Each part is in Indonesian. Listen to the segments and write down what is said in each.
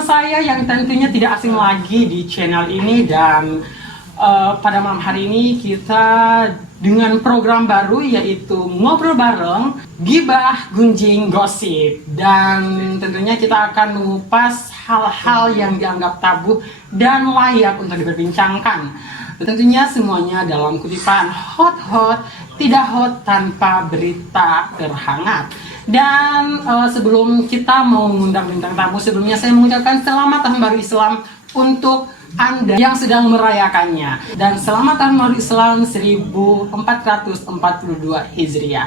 bersama saya yang tentunya tidak asing lagi di channel ini. Dan pada malam hari ini kita dengan program baru yaitu Ngobrol Bareng, Gibah Gunjing Gosip. Dan tentunya kita akan mengupas hal-hal yang dianggap tabu dan layak untuk diperbincangkan. Tentunya semuanya dalam kutipan hot-hot, tidak hot tanpa berita terhangat. Dan sebelum kita mau mengundang bintang tamu, sebelumnya saya mengucapkan selamat Tahun Baru Islam untuk Anda yang sedang merayakannya. Dan selamat Tahun Baru Islam 1442 Hijriah.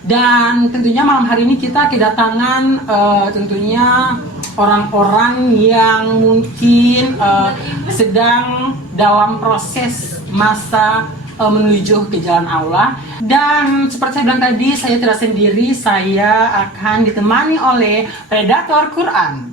Dan tentunya malam hari ini kita kedatangan tentunya orang-orang yang mungkin sedang dalam proses masa menuju ke jalan Allah. Dan seperti saya bilang tadi, saya tidak sendiri, saya akan ditemani oleh Predator Quran.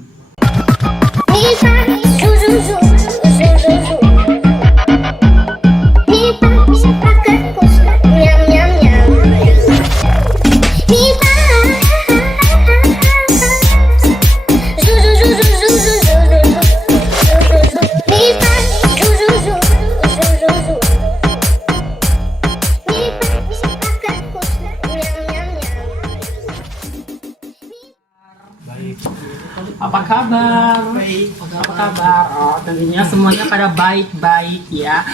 Apa kabar? Baik. Apa kabar? Oh, tentunya semuanya pada baik-baik ya.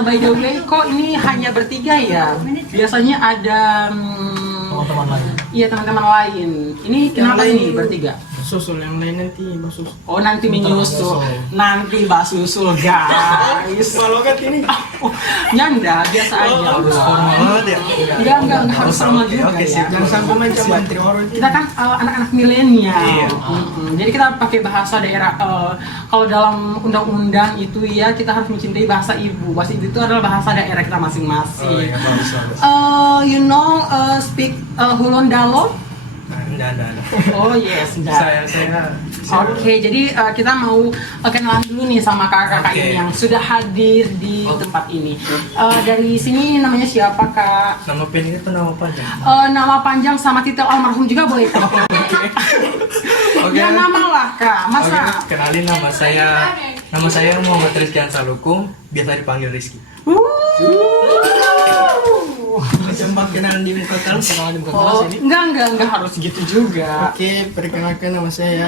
By the way, kok ini hanya bertiga ya? Biasanya ada Teman-teman lain. iya teman-teman lain. Ini kenapa lain ini bertiga? Susul yang lain nanti susul. Oh, nanti menyusul. Nanti Mbak Susul, guys. Kalau kan ini Oh, nyanda biasa aja. harus formal banget ya. Enggak harus sama juga Oke, ya. siap. Jangan sampai macam menteri orang. Kita kan anak-anak milenial. Iya. Jadi kita pakai bahasa daerah. Kalau dalam undang-undang itu ya kita harus mencintai bahasa ibu. Bahasa ibu itu adalah bahasa daerah kita masing-masing. bagus. You know, speak Hulon Dalo? Enggak. Oh yes, enggak. Saya Oke, jadi kita mau kenalan dulu nih sama kakak-kakak Oke. ini yang sudah hadir di tempat ini. Dari sini namanya siapa, Kak? nama pen itu nama panjang. Nama panjang sama titel almarhum juga boleh, Kak? Oke. Ya nama lah, Kak. Masa? Oke, kenalin nama saya Muhammad Rizkian Salukum, biasa dipanggil Rizky. Sempat kenalan di muka kelas. Oh, enggak harus gitu juga. Oke, perkenalkan nama saya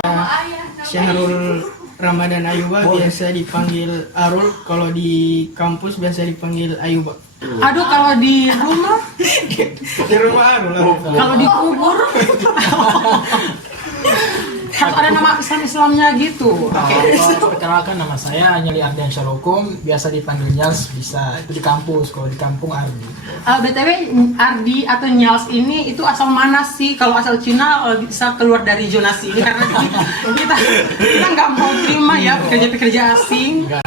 Syahrul Ramadan Ayuba, biasa dipanggil Arul. Kalau di kampus biasa dipanggil Ayuba. Aduh, kalau di rumah, Di rumah Arul. kalau di kubur, harus ada nama Islamnya gitu. Oke. Perkenalkan, nama saya Anyali Ardian Syarokum, biasa dipanggil Nyals, bisa itu di kampus, kalau di kampung Ardi. BTW Ardi atau Nyals ini itu asal mana sih? Kalau asal Cina bisa keluar dari zonasi ini karena kita nggak mau terima ya pekerja-pekerja asing. Enggak.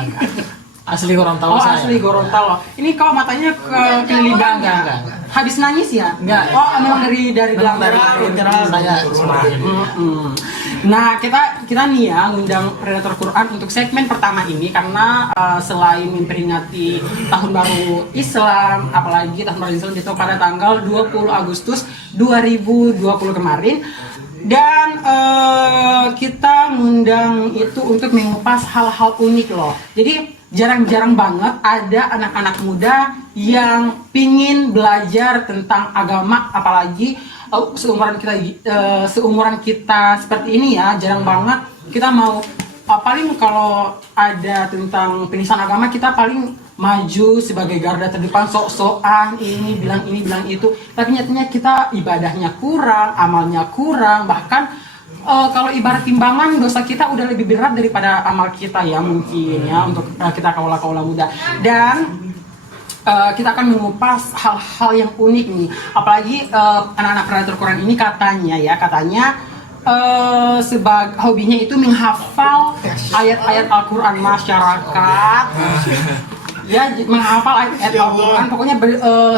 Asli Gorontalo saya. Asli Gorontalo. Ini kau matanya keliliban ya? Enggak. Habis nangis ya? Enggak. Oh, memang dari Memang dari Gorontalo. saya seperti ini. Nah, kita nih ya ngundang Predator Quran untuk segmen pertama ini karena selain memperingati Tahun Baru Islam, apalagi Tahun Baru Islam itu pada tanggal 20 Agustus 2020 kemarin. Dan kita ngundang itu untuk mengupas hal-hal unik loh. Jadi jarang-jarang banget ada anak-anak muda yang pingin belajar tentang agama, apalagi seumuran kita seperti ini ya. Jarang banget kita mau paling kalau ada tentang penistaan agama kita paling maju sebagai garda terdepan, sok-sokan ini bilang itu, tapi nyatanya kita ibadahnya kurang, amalnya kurang, bahkan kalau ibarat timbangan dosa kita udah lebih berat daripada amal kita ya mungkin ya untuk kita kaula-kaula muda. Dan kita akan mengupas hal-hal yang unik nih, apalagi anak-anak Predator Quran ini katanya sebagai hobinya itu menghafal ayat-ayat Al-Quran masyarakat. Ya, menghafal ayat Al-Quran pokoknya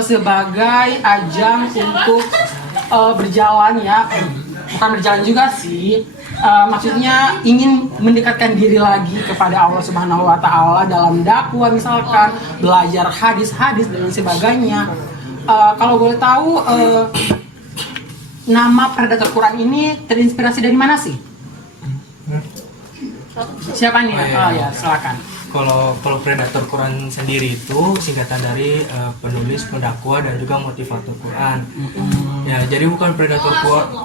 sebagai ajang untuk berjalan ya, bukan berjalan juga sih, maksudnya ingin mendekatkan diri lagi kepada Allah Subhanahu wa Ta'ala dalam dakwah, misalkan belajar hadis-hadis dan sebagainya. Kalau boleh tahu, nama Predator Quran ini terinspirasi dari mana sih? Siapa nih? Oh, iya. Oh ya, silakan. Kalau predator Quran sendiri itu singkatan dari penulis, pendakwa dan juga motivator Quran. Ya, jadi bukan predator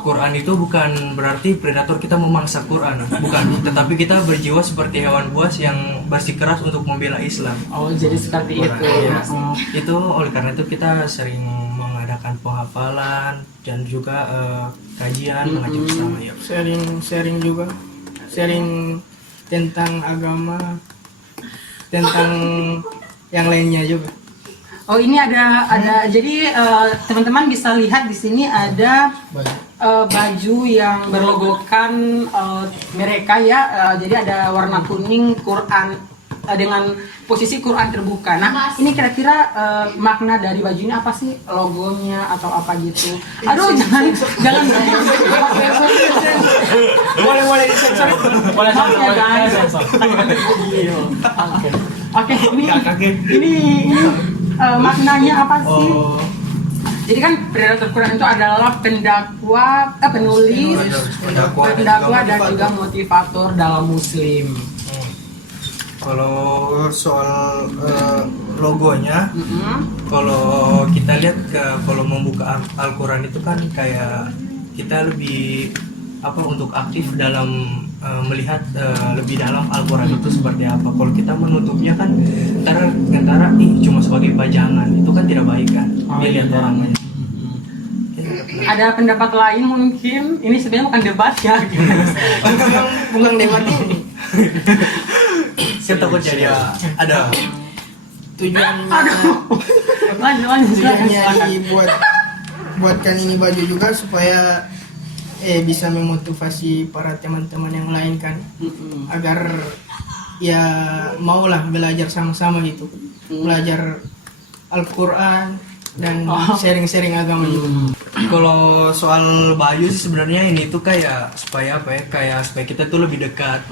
Quran itu bukan berarti predator kita memangsa Quran, bukan. Tetapi kita berjiwa seperti hewan buas yang bersikeras untuk membela Islam. Oh, jadi seperti itu. Iya. Oh. Itu oleh karena itu kita sering mengadakan penghafalan dan juga kajian mengaji bersama ya. Sharing juga, sharing tentang agama, tentang yang lainnya juga. Oh, ini ada jadi teman-teman bisa lihat di sini ada baju yang berlogokan mereka ya. Jadi ada warna kuning Quran dengan posisi Quran terbuka. Nah, ini kira-kira makna dari baju ini apa sih? Logonya atau apa gitu? Aduh, jangan Boleh disensor. Boleh Maaf ya, guys. sensor. Oke, ini Kaget. ini maknanya apa sih? Oh, Jadi kan predator Quran itu adalah pendakwa, penulis, pendakwa dan juga motivator dalam Muslim. Kalau soal logonya, Mm-mm. kalau kita lihat kalau membuka Al-Quran itu kan kayak kita lebih untuk aktif dalam melihat lebih dalam Al-Quran itu seperti apa. Kalau kita menutupnya kan antara cuma sebagai pajangan, itu kan tidak baik kan. Dilihat orang lain. Ada pendapat lain mungkin? Ini sebenarnya bukan debat ya. bukan debat ini. Saya takut jadi ada Tujuannya Lanjut, silakan. buatkan ini baju juga supaya bisa memotivasi para teman-teman yang lain kan, Mm-mm. agar ya maulah belajar sama-sama gitu, belajar Al-Quran dan sharing-sharing agama juga. Kalau soal baju sih sebenarnya ini tuh kayak supaya supaya kita tuh lebih dekat,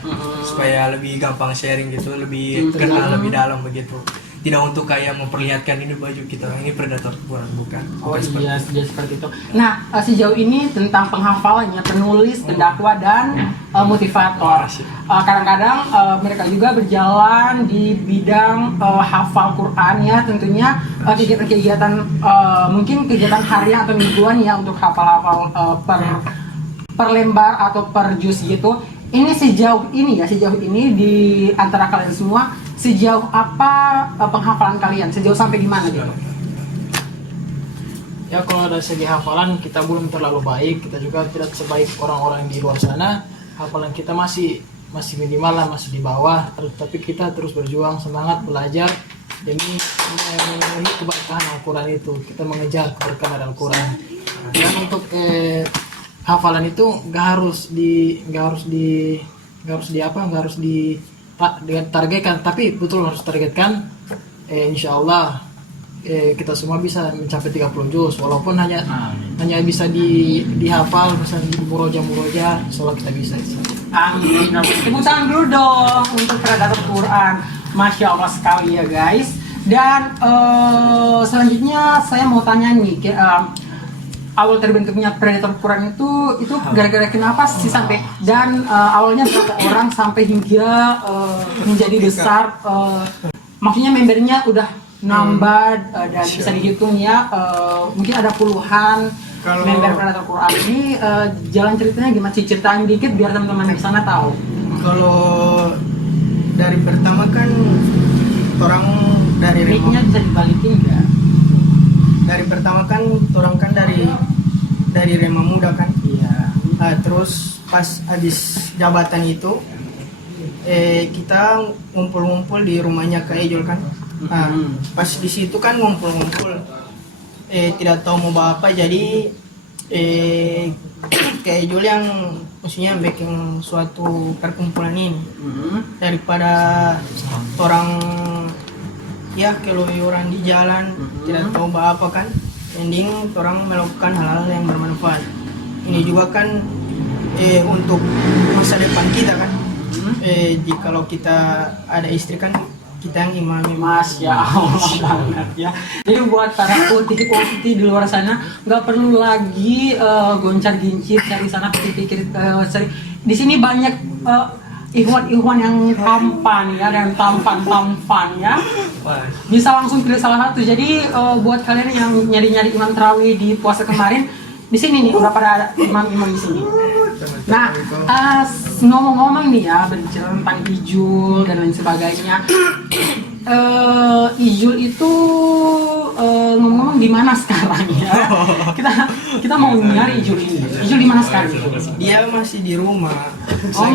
supaya lebih gampang sharing gitu, lebih kenal lebih dalam begitu. Tidak untuk kayak memperlihatkan ini baju kita, ini predator bukan. Oh Bukan iya, dia seperti itu. Nah, sejauh ini tentang penghafalannya, penulis, pendakwa, dan motivator. Kadang-kadang mereka juga berjalan di bidang hafal Quran ya, tentunya kegiatan-kegiatan mungkin kegiatan harian atau mingguan ya untuk hafal-hafal per lembar atau per juz gitu. Ini sejauh ini di antara kalian semua, sejauh apa penghafalan kalian? Sejauh sampai gimana gitu? Ya kalau dari segi hafalan kita belum terlalu baik, kita juga tidak sebaik orang-orang di luar sana. Hafalan kita masih minimal lah, masih di bawah. Tapi kita terus berjuang, semangat belajar demi memenuhi keberkahan Al-Quran itu. Kita mengejar keberkahan Al-Quran. Dan untuk hafalan itu nggak harus ditargetkan, tapi betul harus targetkan. Insya Allah kita semua bisa mencapai 30 juz, walaupun hanya bisa dihafal, misalnya di muroja, insya Allah kita bisa. Amin. Tepuk tangan dulu dong untuk predator Quran. Masya Allah sekali ya guys. Dan selanjutnya saya mau tanya nih, awal terbentuknya predator Quran itu gara-gara kenapa sih sampai dan awalnya berapa orang sampai hingga menjadi besar, maksudnya membernya udah nambah dan bisa dihitung ya, mungkin ada puluhan member predator Quran ini. Jalan ceritanya gimana sih, ceritain dikit biar teman-teman di sana tahu. Kalau dari pertama kan orang dari Mic-nya bisa dibalikin nggak? dari pertama kan orang kan dari Rema Muda kan. Iya. Terus pas habis jabatan itu kita ngumpul-ngumpul di rumahnya Kak Ejol kan. Pas di situ kan ngumpul-ngumpul tidak tahu mau bawa apa, jadi Kak Ejol yang maksudnya bikin suatu perkumpulan ini daripada orang ya keluyuran di jalan tidak tahu apa kan, ending orang melakukan hal-hal yang bermanfaat. Ini juga kan untuk masa depan kita kan. Jikalau kita ada istri kan kita yang imami. Masya Allah banget ya. Jadi buat para putih-putih di luar sana nggak perlu lagi goncar-gincir cari sana pikir-pikir cari. Di sini banyak ikhwan-ikhwan yang tampan ya dan tampan ya Wah, bisa langsung pilih salah satu. Jadi buat kalian yang nyari-nyari imam tarawih di puasa kemarin, di sini nih udah pada ada imam-imam di sini. Nah, ngomong-ngomong nih ya, berbicara tentang ijul dan lain sebagainya. Ijul itu ngomong-ngomong di mana sekarang ya? Kita mau nyari Ijul ini. Ijul di mana sekarang? Dia masih di rumah. Oh,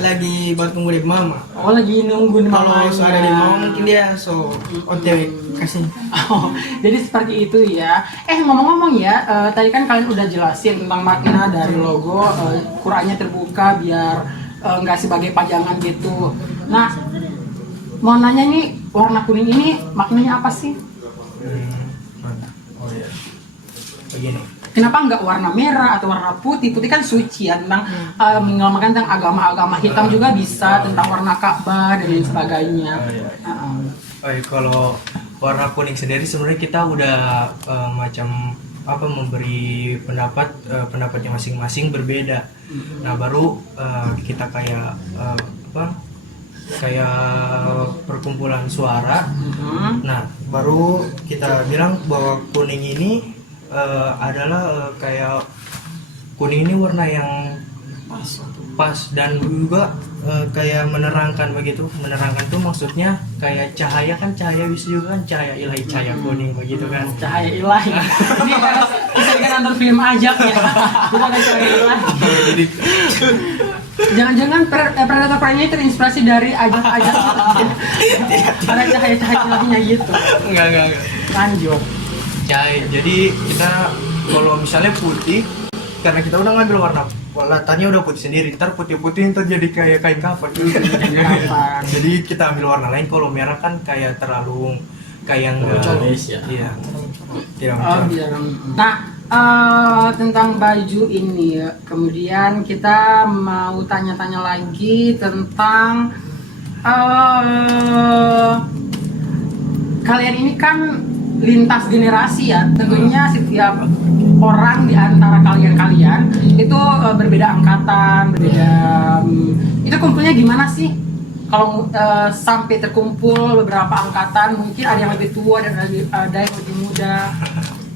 Lagi baru tunggu di mama. Oh, lagi nunggu Kalau mamanya. ada di mama mungkin dia OTW kasih. Oh, jadi seperti itu ya. Ngomong-ngomong ya, tadi kan kalian udah jelasin tentang makna dari logo, Qurannya terbuka biar nggak sebagai pajangan gitu. Nah, mau nanya nih, warna kuning ini maknanya apa sih? mana? Oh ya, begini. Kenapa nggak warna merah atau warna putih? Putih kan suci ya, tentang mengamalkan tentang agama-agama. Hitam juga bisa tentang warna Ka'bah dan lain sebagainya. Oh iya, kalau warna kuning sendiri sebenarnya kita udah macam apa memberi pendapatnya masing-masing berbeda. Nah baru kita kayak kayak perkumpulan suara. Nah baru kita bilang bahwa kuning ini adalah kayak kuning ini warna yang pas dan juga kayak menerangkan begitu. Menerangkan tuh maksudnya kayak cahaya kan, cahaya bisa juga kan cahaya ilahi, cahaya kuning begitu kan. Cahaya ilahi. Ini bisa kan nonton film ajab ya. Bukan cahaya ilahi. Jadi Jangan-jangan Predator Prime ini terinspirasi dari ajab-ajab gitu. Ada cahaya-cahaya ilahinya gitu. enggak. Lanjut. Cahaya. Jadi kita kalau misalnya putih, karena kita udah ngambil warna latarnya udah putih sendiri, ntar putih-putih ntar jadi kayak kain kafan. Kafan. Jadi kita ambil warna lain. Kalau merah kan kayak terlalu kayak enggak. Iya. Tidak mencolok. Nah, tentang baju ini ya. Kemudian kita mau tanya-tanya lagi tentang kalian ini kan lintas generasi ya. Tentunya setiap orang di antara kalian itu berbeda angkatan, berbeda itu kumpulnya gimana sih? Kalau sampai terkumpul beberapa angkatan, mungkin ada yang lebih tua dan ada yang lebih muda.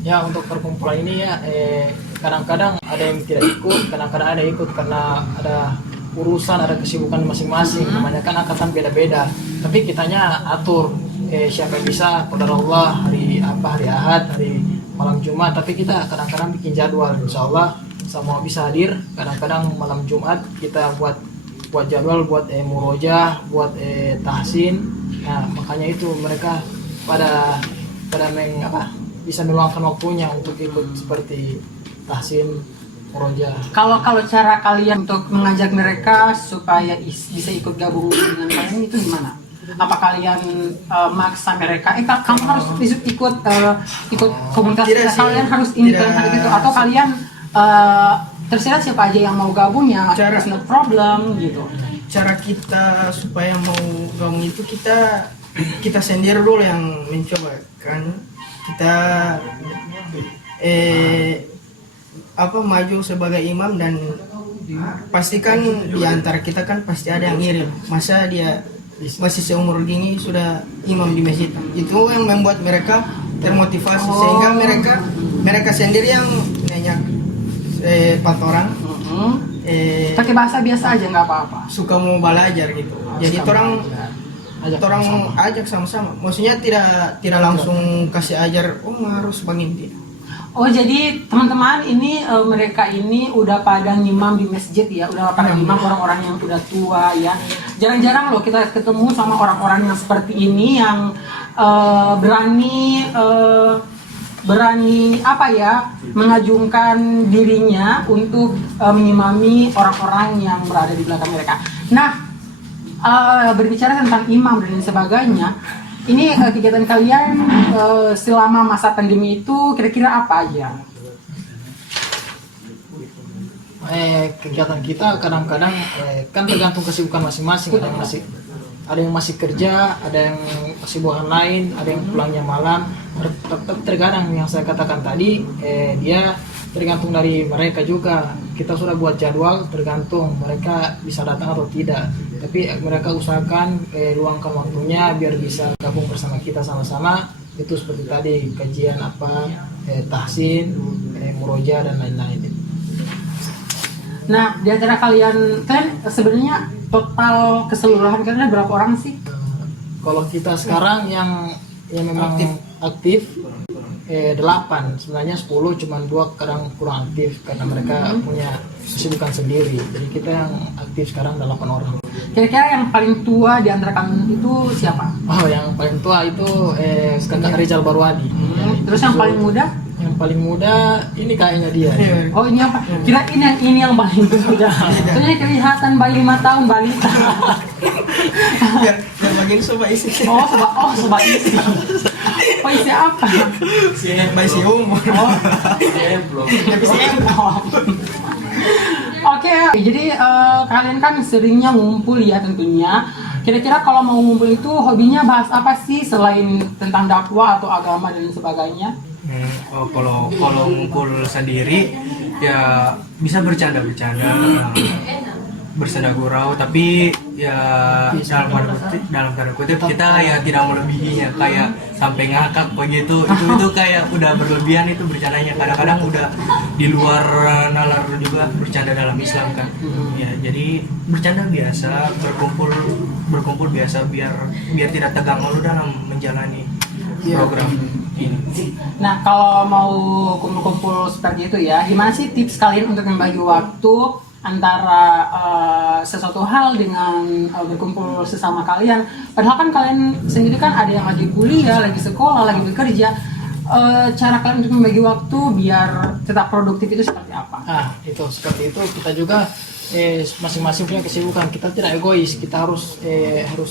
Ya, untuk perkumpulan ini ya kadang-kadang ada yang tidak ikut, kadang-kadang ada yang ikut karena ada urusan, ada kesibukan masing-masing. Namanya kan angkatan beda-beda. Tapi kitanya atur siapa yang bisa, pada Allah hari Ahad, hari malam Jumat. Tapi kita kadang-kadang bikin jadwal, insya Allah semua bisa hadir. Kadang-kadang malam Jumat kita buat jadwal, buat murojah, buat tahsin. Nah makanya itu mereka pada bisa meluangkan waktunya untuk ikut seperti tahsin, murojah. Kalau cara kalian untuk mengajak mereka supaya bisa ikut gabung dengan kalian itu gimana? Apa kalian maksa mereka? Kamu harus ikut komunitas Tidak kita, sih. kalian harus ini, Tidak. kalian harus itu, atau kalian terserah siapa aja yang mau gabung ya, there's no problem gitu. Cara kita supaya mau gabung itu kita sendiri dulu yang mencoba kan. Kita maju sebagai imam dan pastikan di antara kita kan pasti ada yang ngirim. Masa dia masih seumur gini sudah imam di masjid. Itu yang membuat mereka termotivasi sehingga mereka sendiri yang nanya 4 orang Pakai bahasa biasa aja nggak apa-apa. suka mau belajar gitu. Jadi orang ajak sama-sama. Maksudnya tidak langsung kasih ajar harus begini. Oh jadi teman-teman ini mereka ini udah pada ngimam di masjid ya, udah pada ngimam orang-orang yang udah tua ya. Jarang-jarang loh kita ketemu sama orang-orang yang seperti ini yang berani mengajungkan dirinya untuk mengimami orang-orang yang berada di belakang mereka. Nah, berbicara tentang imam dan sebagainya, ini kegiatan kalian selama masa pandemi itu kira-kira apa aja? Kegiatan kita kadang-kadang kan tergantung kesibukan masing-masing. Ada yang masih kerja, ada yang kesibukan lain, ada yang pulangnya malam. Terkadang yang saya katakan tadi dia tergantung dari mereka juga. kita sudah buat jadwal, tergantung mereka bisa datang atau tidak. Tapi mereka usahakan luangkan waktunya biar bisa gabung bersama kita sama-sama. Itu seperti tadi kajian apa, tahsin, muroja dan lain-lain. Nah, di antara kalian sebenarnya total keseluruhan kalian ada berapa orang sih? Kalau kita sekarang yang memang aktif 8, sebenarnya 10, cuman 2 kadang kurang aktif karena mereka punya kesibukan sendiri. Jadi kita yang aktif sekarang 8 orang. Kira-kira yang paling tua di antara kalian itu siapa? Oh, yang paling tua itu kakak Rizal Barwadi. Terus yang paling muda? Yang paling muda ini kayaknya dia. Oh, ini apa? Kira ini yang paling muda. Soalnya kelihatan bayi 5 tahun balita. Biar bagian soba isi. Sobat isi. Oh, isi apa? Isi umur. Oh, isi empok. Oke, jadi kalian kan seringnya ngumpul ya tentunya. Kira-kira kalau mau ngumpul itu hobinya bahas apa sih selain tentang dakwah atau agama dan sebagainya? Kalau ngumpul sendiri ya bisa bercanda-bercanda, bersenda gurau, tapi ya dalam tanda kutip kita ya tidak melebihinya kayak sampai ngakak begitu. Itu kayak udah berlebihan itu bercandanya, kadang-kadang udah di luar nalar juga bercanda dalam Islam kan. Ya jadi bercanda biasa, berkumpul biasa biar tidak tegang lalu dalam menjalani program ini. Nah, kalau mau kumpul-kumpul seperti itu ya, gimana sih tips kalian untuk membagi waktu antara sesuatu hal dengan berkumpul sesama kalian? Padahal kan kalian sendiri kan ada yang lagi kuliah, lagi sekolah, lagi bekerja. Cara kalian untuk membagi waktu biar tetap produktif itu seperti apa? Itu seperti itu. Kita juga masing-masing punya kesibukan. Kita tidak egois. Kita harus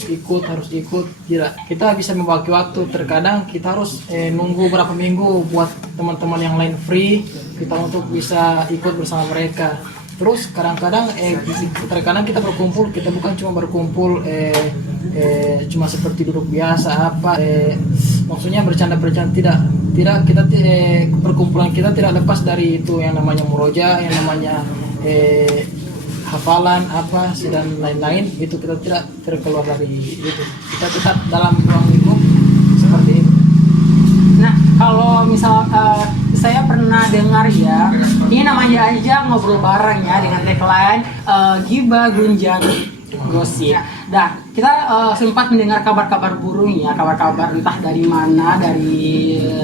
ikut. Tidak. Kita bisa membagi waktu. Terkadang kita harus nunggu berapa minggu buat teman-teman yang lain free. Kita untuk bisa ikut bersama mereka. Terus kadang-kadang terkadang kita berkumpul, kita bukan cuma berkumpul cuma seperti duduk biasa maksudnya bercanda-bercanda, tidak kita perkumpulan kita tidak lepas dari itu yang namanya muroja, yang namanya hafalan dan lain-lain. Itu kita tidak terkeluar dari itu, kita tetap dalam ruang lingkup seperti itu. Nah, kalau misal saya pernah dengar ya, ini namanya aja ngobrol bareng ya dengan tagline Gibah Gunjang Gosip. Nah, kita sempat mendengar kabar-kabar burung ya, kabar-kabar entah dari mana,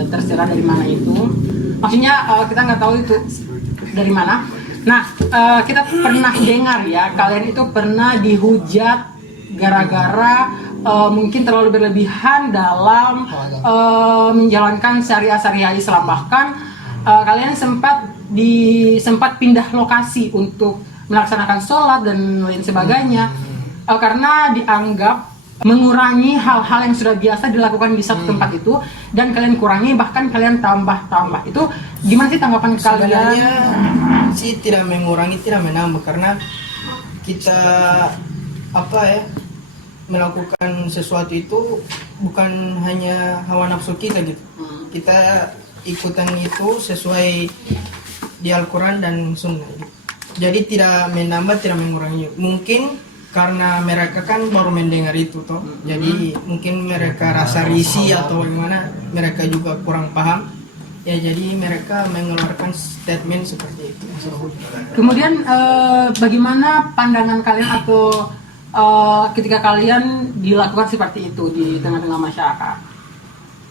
terserah dari mana itu. Maksudnya kita nggak tahu itu dari mana. Nah, kita pernah dengar ya, kalian itu pernah dihujat gara-gara mungkin terlalu berlebihan dalam menjalankan syariah Islam. Bahkan kalian sempat pindah lokasi untuk melaksanakan sholat dan lain sebagainya karena dianggap mengurangi hal-hal yang sudah biasa dilakukan di satu tempat itu, dan kalian kurangi, bahkan kalian tambah. Itu gimana sih tanggapan kalian? Sebenarnya sih tidak mengurangi, tidak menambah, karena kita melakukan sesuatu itu bukan hanya hawa nafsu kita gitu. Kita ikutan itu sesuai di Al-Quran dan Sunnah gitu. Jadi tidak menambah, tidak mengurangi. Mungkin karena mereka kan baru mendengar itu toh, jadi mungkin mereka rasa risih atau bagaimana, mereka juga kurang paham ya, jadi mereka mengeluarkan statement seperti itu. Kemudian bagaimana pandangan kalian atau ketika kalian dilakukan seperti itu di tengah-tengah masyarakat?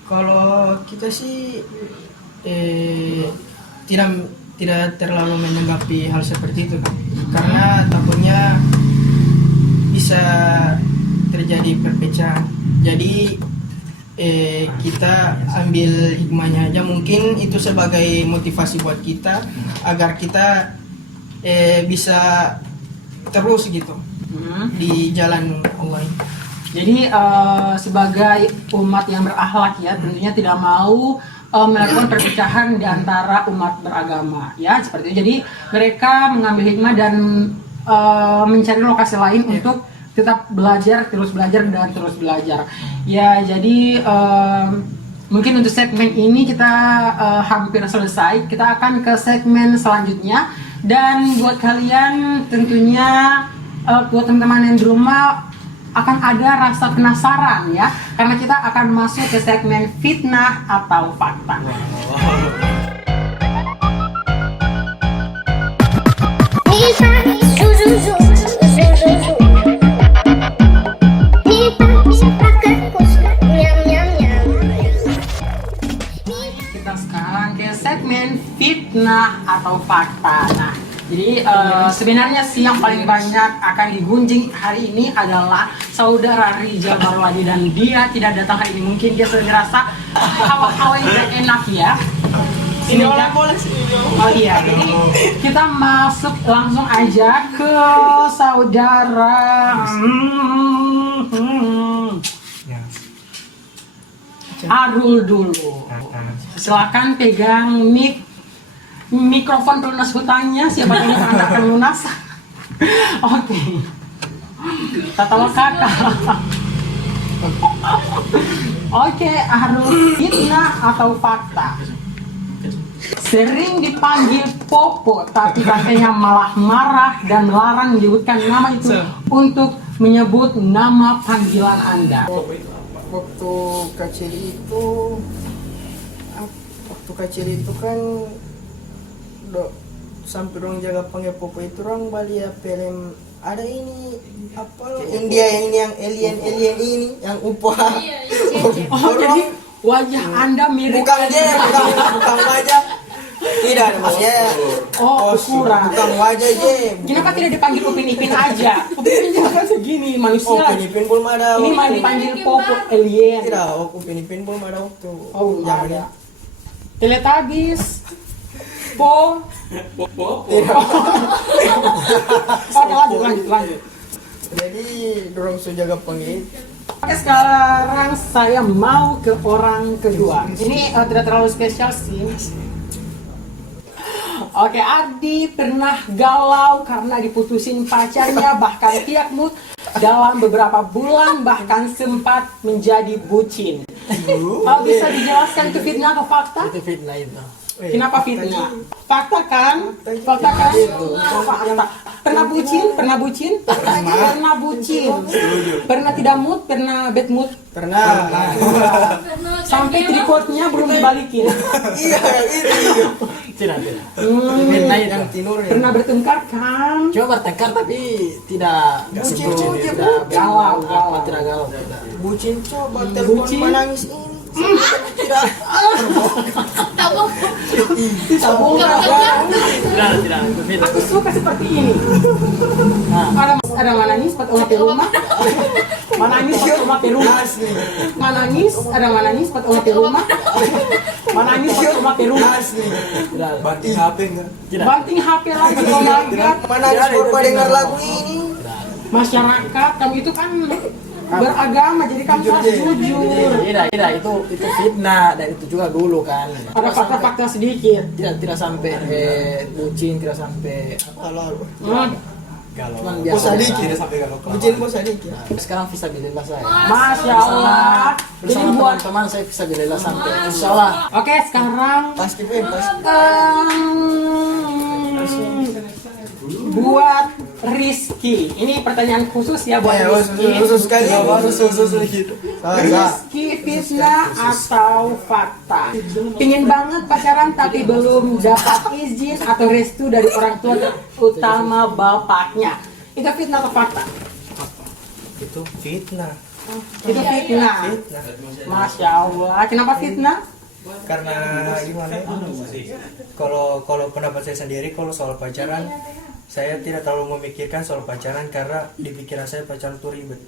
Kalau kita sih tidak terlalu menanggapi hal seperti itu kan, karena takutnya bisa terjadi perpecahan. Jadi kita ambil hikmahnya aja, mungkin itu sebagai motivasi buat kita agar kita bisa terus gitu di jalan Allah. Jadi sebagai umat yang berakhlak ya, tentunya tidak mau melakukan perpecahan di antara umat beragama ya, seperti itu. Jadi mereka mengambil hikmah dan mencari lokasi lain untuk tetap terus belajar ya. Jadi mungkin untuk segmen ini kita hampir selesai. Kita akan ke segmen selanjutnya Dan buat kalian tentunya buat teman-teman yang di rumah akan ada rasa penasaran ya, karena kita akan masuk ke segmen fitnah atau fakta. Kita sekarang ke segmen fitnah atau fakta. Nah, jadi sebenarnya sih yang paling banyak akan digunjing hari ini adalah saudara Rijal Barwadi, dan dia tidak datang hari ini. Mungkin dia sudah ngerasa hawa-hawa yang tidak enak ya. Ini bola sih. Oh iya, jadi kita masuk langsung aja ke saudara Arul dulu. Silakan pegang mikrofon pelunas hutangnya. Siapa yang akan lunas? Oke. Tatawa kakak. Oke, Arul, fitnah atau fakta? Sering dipanggil Popo, tapi kakeknya malah marah dan melarang menyebutkan nama itu untuk menyebut nama panggilan Anda. Waktu kecil itu kan sampai dong jaga panggil Popo itu orang Bali ya, film ada ini apa India yang ini, yang alien ini yang UFO. Oh, jadi wajah Anda mirip. bukan wajah, tidak maksudnya ukuran. bukan wajah je. Kenapa tidak dipanggil Upin Ipin aja? Upin Ipin juga kan segini manusia. Upin Ipin belum ada. Ini mah dipanggil Popo alien. Tidak, Upin Ipin belum ada waktu. Oh, Jangan ada. ya. Teletubbies. Po. Tidak. Oke, lanjut. Jadi dorong jaga panggil. Oke, sekarang saya mau ke orang kedua. Ini tidak terlalu spesial sih. Oke, Ardi pernah galau karena diputusin pacarnya, bahkan tidak mood dalam beberapa bulan, bahkan sempat menjadi bucin. Bisa dijelaskan itu fitnah atau fakta? Itu fitnah itu. Kenapa fitnah? Fakta kan? Fakta. Pernah bucin? Pernah bucin. Pernah tidak mood? Pernah bad mood? Pernah. Sampai tripodnya belum dibalikin. Iya, itu. Tidak. Fitnah yang tinur ya. Pernah bertengkar kan? Cuma bertengkar tapi tidak Bucin, tidak galau, tidak galau. Bucin coba telepon Bucin. menangis ini. Tidak. Tidak. Aku suka seperti ini. Ada menangis pas umat di rumah. Menangis pas umat di rumah. Menangis, ada menangis pas umat di rumah. Menangis pas umat di rumah. Banting HP enggak? Banting HP lagi, oh my god. Menangis korban dengar lagu ini. Masyarakat kamu itu kan beragama, jadi kamu harus jujur. Tidak, itu fitnah, dan itu juga dulu kan. Ada fakta-fakta sedikit. Tidak sampai bucin, tidak sampai cuman biasa. Bosan dikit. Tidak sampai galau. Bucin bosan dikit. Sekarang fisabilillah saya. Masya Allah. Jadi Bersama buat teman-teman saya fisabilillah sampai insyaallah. Oke, sekarang Pasti. buat Rizky. Ini pertanyaan khusus ya buat Rizky. Khusus sekali. Khusus gitu. Rizky, fitnah atau fakta? Pingin banget pacaran tapi belum dapat izin atau restu dari orang tua utama bapaknya. Itu fitnah atau fakta? Itu fitnah. Itu fitnah. Masya Allah. Kenapa fitnah? Karena gimana ya? Kalau pendapat saya sendiri, kalau soal pacaran, saya tidak terlalu memikirkan soal pacaran karena di pikiran saya pacaran itu ribet.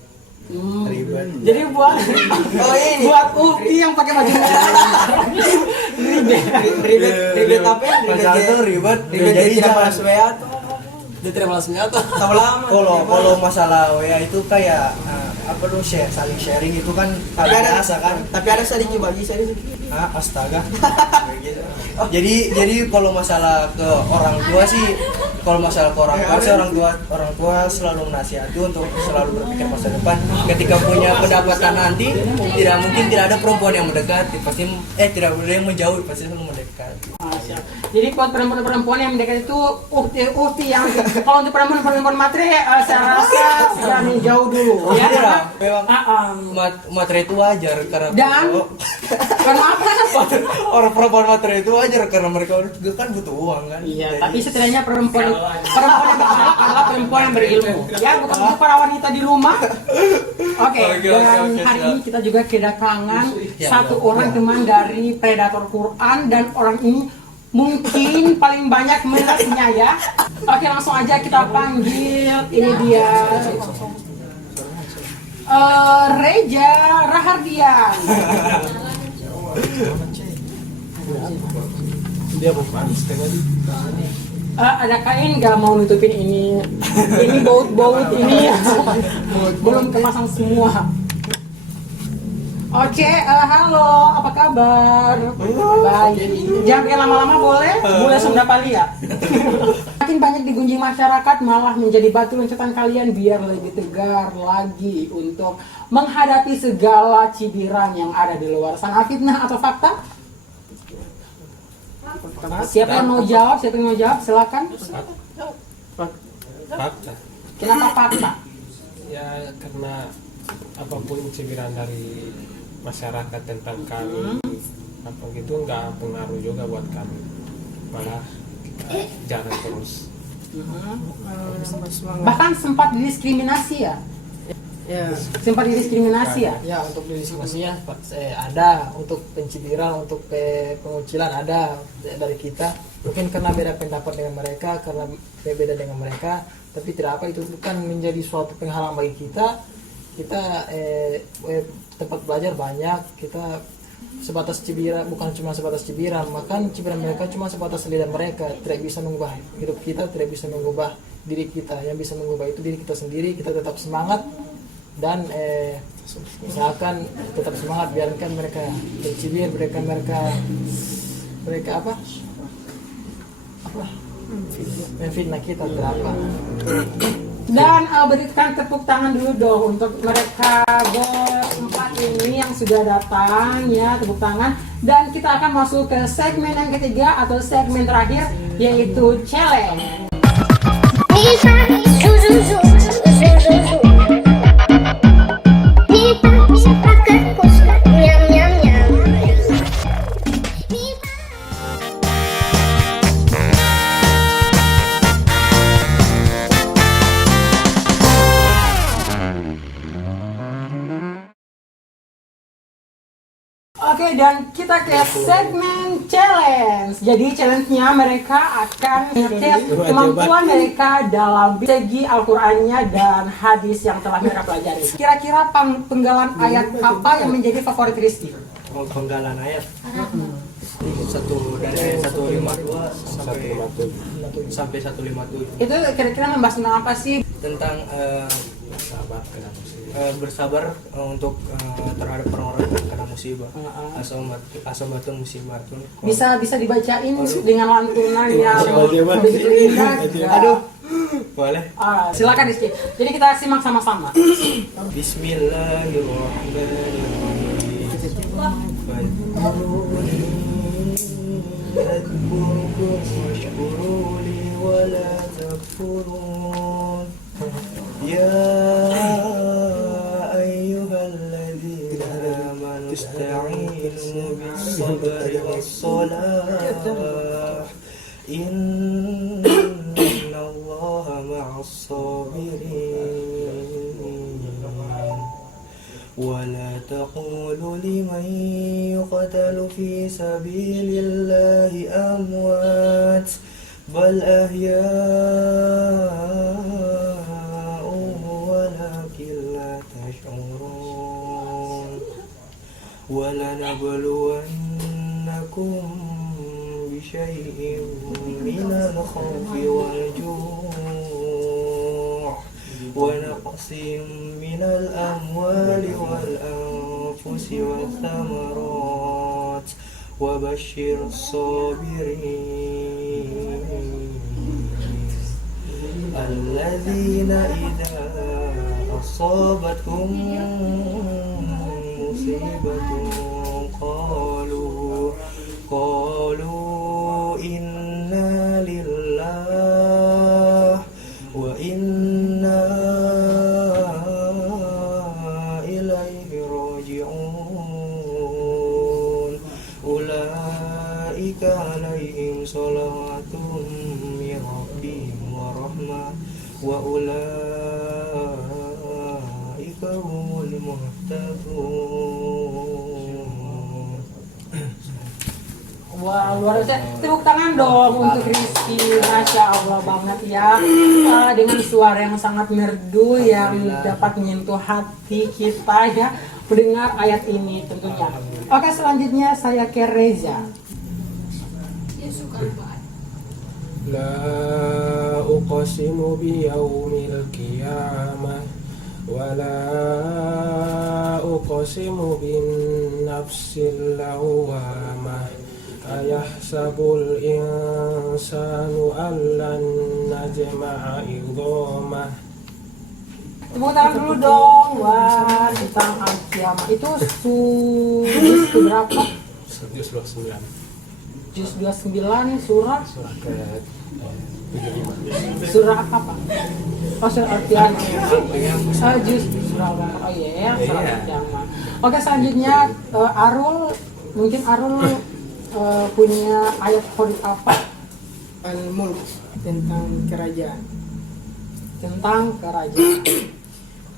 Jadi buat ini. buat Upi yang pakai baju merah. Ribet apa ya? Pacaran itu ribet. Ribet Jadi tidak jangan. balas WA tuh. Dia tidak malas menyatu. Tahu lama. Kalau masalah WA itu kayak apa lu saling sharing itu kan Tapi paling ada biasa kan. Tapi ada sedikit bagi sedikit. Astaga. Jadi kalau masalah ke orang tua sih, kalau masalah ke orang tua sih orang tua selalu menasihati untuk selalu berpikir masa depan. Ketika punya pendapatan nanti, tidak mungkin tidak ada perempuan yang mendekat, pasti tidak boleh yang menjauh, pasti selalu mendekat. siap. Jadi buat perempuan-perempuan yang mendekat itu ukti yang kalau untuk perempuan-perempuan matre saya rasa sudah jauh dulu ya. Memang materi itu wajar karena Dan kenapa? orang perempuan materi itu wajar karena mereka juga kan butuh uang kan. Iya, tapi setidaknya perempuan yang berhak adalah perempuan yang berilmu. Ya, bukan untuk para wanita di rumah. Oke, dan hari ini kita juga kedatangan satu orang teman dari Predator Quran dan orang ini mungkin paling banyak mengenalnya ya. Oke, langsung aja kita panggil. Ini dia Reja Rahardian. Dia bukan Ada kain nggak mau nutupin ini? Ini baut-baut ini belum kepasang semua. Oke, halo, apa kabar? Baik. Jangan lama-lama boleh? Boleh Sunda Pali ya? Makin banyak digunjing masyarakat malah menjadi batu loncatan kalian biar lebih tegar lagi untuk menghadapi segala cibiran yang ada di luar sana. Fitnah atau fakta? Siapa yang mau jawab? Silakan. Fakta. Kenapa fakta? Ya karena apapun cibiran dari masyarakat tentang kami apa gitu nggak pengaruh juga buat kami, malah jalan terus. Bahkan sempat didiskriminasi ya? Ya, Sempat didiskriminasi ya? ya untuk diskusinya ada, untuk pencibiran, untuk pengucilan ada dari kita. Mungkin karena beda pendapat dengan mereka, karena beda dengan mereka, tapi tidak apa, itu bukan menjadi suatu penghalang bagi kita. Kita tempat belajar banyak, kita sebatas cibiran, bukan cuma sebatas cibiran, bahkan cibiran mereka cuma sebatas lidah mereka, tidak bisa mengubah hidup kita, tidak bisa mengubah diri kita. Yang bisa mengubah itu diri kita sendiri. Kita tetap semangat dan usahakan tetap semangat, biarkan mereka bercibir, mereka apa menfitnah kita berapa. Dan berikan tepuk tangan dulu dong untuk mereka berempat ini yang sudah datang ya, tepuk tangan. Dan kita akan masuk ke segmen yang ketiga atau segmen terakhir, yaitu challenge. Nisa, zu zu zu, zu zu zu. Nita, bisa pakai kusta, nyam nyam nyam. Oke, dan kita ke segmen challenge. Jadi challenge-nya mereka akan ngetes kemampuan mereka dalam segi Al-Qur'annya dan hadis yang telah mereka pelajari. Kira-kira penggalan ayat apa yang menjadi favorit Rizky? Penggalan ayat dari ayat 152 sampai 157 Itu kira-kira membahas tentang apa sih? tentang Sahabat kenapa sih? bersabar untuk terhadap orang-orang yang kena musibah. Asobatun musibatun. Bisa dibacain dengan lantunan yang begitu indah. Aduh, boleh. Silakan Rizky. Jadi kita simak sama-sama. Bismillahirrahmanirrahim. Fadkuruni adkurkum washkuruli wala takfurun. Ya ayyuhalladzina amanu ista'inu bis-sabri was-salah. Innallaha ma'as-sabirin. ولا تقولوا لمن يقتل في سبيل الله أموات بل أحياء ولكن لا تشعرون ولنبلونكم بشيء من الخوف والجوع ونقص من الأموال والأنفس والثمرات وبشر الصابرين الذين إذا أصابتهم مصيبة قالوا salawatun min rabbihim wa rahmah wa ulaika humul muhtadun. Wah, luar biasa. Tepuk tangan dong untuk Rizky. Masya Allah banget ya. Dengan suara yang sangat merdu yang dapat menyentuh hati kita ya, mendengar ayat ini tentunya. Oke, selanjutnya saya ke Reza. La uqsimu biyaumil qiyamah wa la uqsimu bin nafsil lawwamah ayahsabul insanu allan najma'a idhamah. Tepuk tangan dulu dong. Wah, tentang al-qiyamah itu juz berapa? Juz 29. Juz 29 surah Surah ke-75. surah apa? Oh, surah al-qiyamah. Juz surah apa? Oh iya, surah al-qiyamah. Oke, selanjutnya Arul, mungkin Arul punya ayat favorit apa? Al-Mulk, tentang kerajaan. Tentang kerajaan.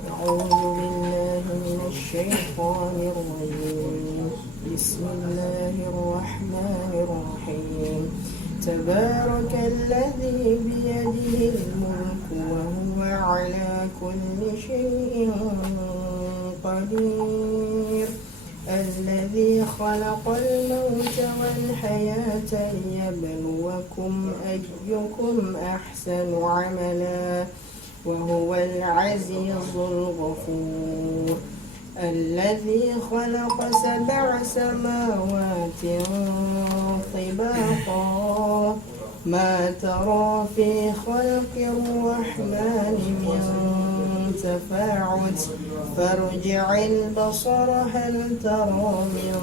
A'udzu billahi minasyaitonir rajim. Bismillahirrahmanirrahim. Tabarakalladzi biyadihil mulku wa huwa 'ala kulli syai'in qadir. الذي خلق الموت والحياة ليبلوكم أيكم أحسن عملا وهو العزيز الغفور الذي خلق 7 سماوات طباقا ما ترى في خلق الرحمن من تفاعل فارجع البصر هل ترى من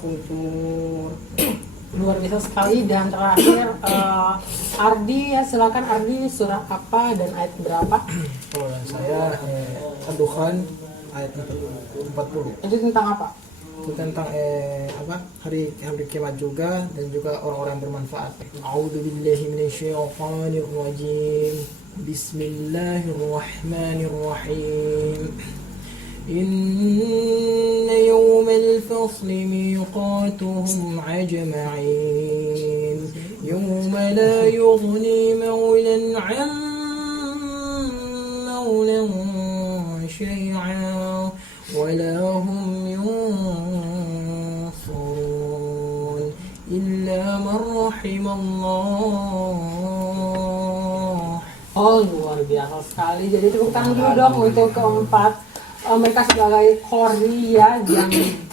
فطور. Luar biasa sekali. Dan terakhir Ardi, ya silakan Ardi, surah apa dan ayat berapa? Kalau yang saya Ad-Dukhan ayat 40. Itu tentang apa? Itu tentang hari kiamat juga, dan juga orang-orang yang bermanfaat. A'udzubillahi minasyaitonir rajim. Bismillahirrahmanirrahim. Inna yawmal fasli miqatuhum ajma'in. Yawma la yughni mawlan 'an mawlan shay'an wa la hum yunصرون إلا من رحم الله. Oh, luar biasa sekali. Jadi tepuk tangan dulu dong untuk keempat mereka sebagai qori ya, yang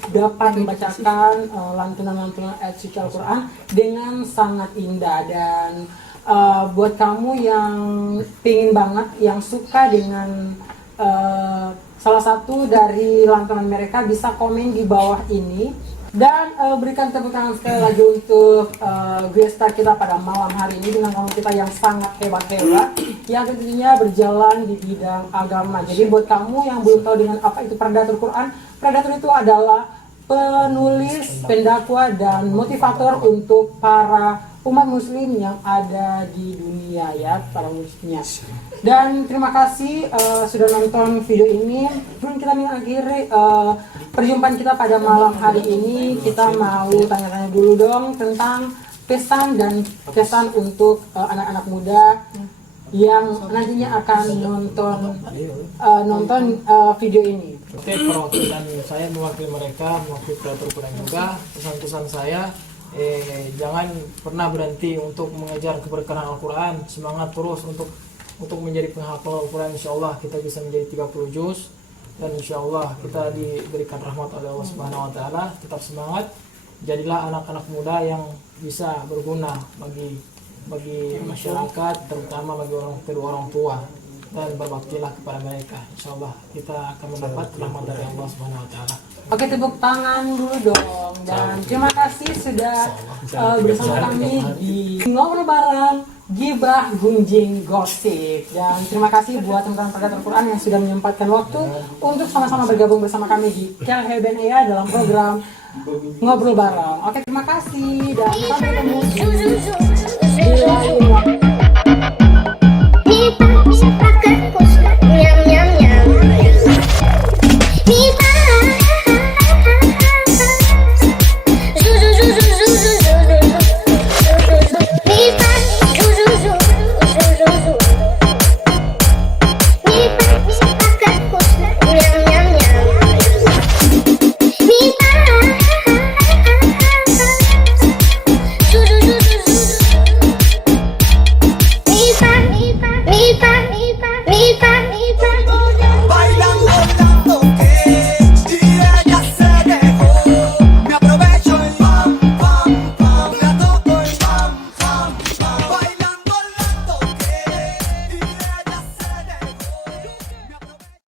dapat membacakan lantunan-lantunan ayat suci Al-Quran dengan sangat indah. Dan buat kamu yang pingin banget, yang suka dengan salah satu dari lantunan mereka, bisa komen di bawah ini. Dan berikan tepuk tangan sekali lagi untuk Guesta kita pada malam hari ini dengan kamu kita yang sangat hebat-hebat, yang tentunya berjalan di bidang agama. Jadi buat kamu yang belum tahu dengan apa itu predator Quran, predator itu adalah penulis, pendakwah, dan motivator untuk para umat muslim yang ada di dunia ya, para muslimnya. Dan terima kasih sudah nonton video ini. Sebelum kita mengakhiri perjumpaan kita pada malam hari ini, kita mau tanya-tanya dulu dong tentang pesan dan kesan untuk anak-anak muda yang nantinya akan nonton video ini. Oke, perwakilan saya mewakili mereka, mewakili kreator Quran juga. Pesan-pesan saya, jangan pernah berhenti untuk mengejar keberkahan Al-Quran. Semangat terus untuk menjadi penghafal Al-Quran. Insya Allah kita bisa menjadi 30 juz, dan insya Allah kita diberikan rahmat oleh Allah Subhanahu Wa Taala. Tetap semangat, jadilah anak-anak muda yang bisa berguna bagi masyarakat, terutama bagi kedua orang tua, dan berbaktilah kepada mereka. Insya Allah kita akan mendapat rahmat dari Allah Subhanahu Wa Taala. Oke, tepuk tangan dulu dong. Dan terima kasih sudah bersama kami di Ngobrol Bareng Gibah Gunjing Gosip. Dan terima kasih buat teman-teman predator Quran yang sudah menyempatkan waktu untuk sama-sama bergabung bersama kami di KHBNEA dalam program Ngobrol Bareng. Oke, terima kasih dan sampai ketemu di